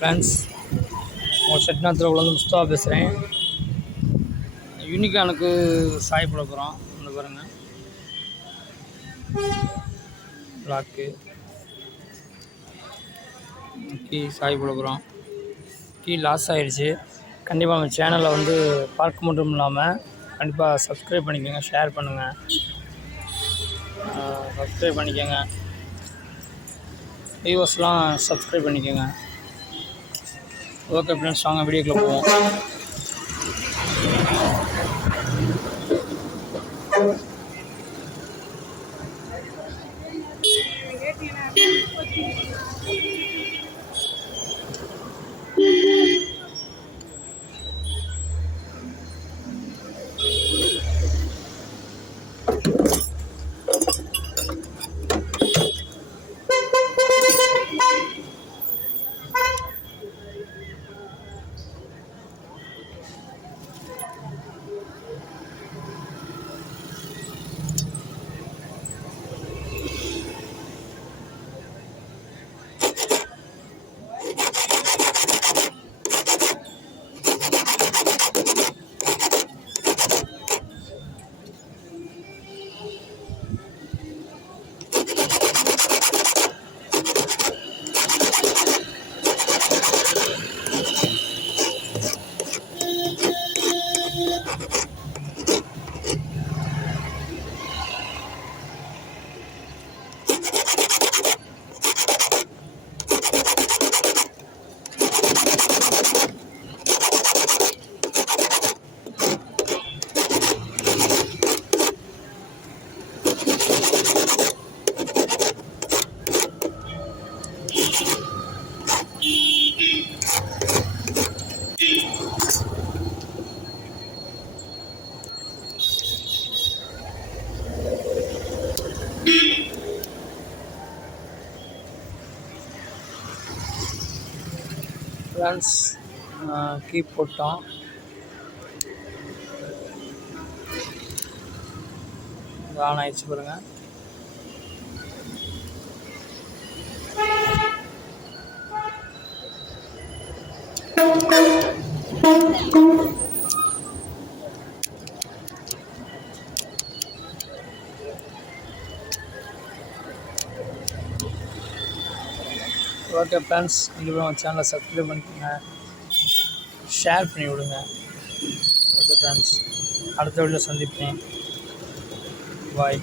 ஃப்ரெண்ட்ஸ், உங்கள் செட்நாத்தில் உள்ள முஸ்தபா பேசுகிறேன். யூனிகானுக்கு சாய் போட போகிறோம். இந்த பாருங்கள், லாக்கு கீ சாய் போட போகிறோம். கீ லாஸ் ஆகிடுச்சு. கண்டிப்பாக நம்ம சேனலை வந்து பார்க்க மட்டும் இல்லாமல் கண்டிப்பாக சப்ஸ்கிரைப் பண்ணிக்கோங்க, ஷேர் பண்ணுங்கள், சப்ஸ்கிரைப் பண்ணிக்கோங்க. வியூவர்ஸ்லாம் சப்ஸ்கிரைப் பண்ணிக்கோங்க. ஓகே ஃப்ரெண்ட்ஸ், வாங்க வீடியோக்குள்ளே போவோம். ஃப்ரெண்ட்ஸ், கீ போட்டோம். ஆன் ஆயிடுச்சு பாருங்கள். ஓகே ஃப்ரெண்ட்ஸ், கண்டிப்பாக நம்ம சேனலை சப்ஸ்கிரைப் பண்ணிக்கோங்க, ஷேர் பண்ணி விடுங்க. ஓகே ஃப்ரெண்ட்ஸ், அடுத்த வீடியோவில் சந்திப்பேன். பாய்.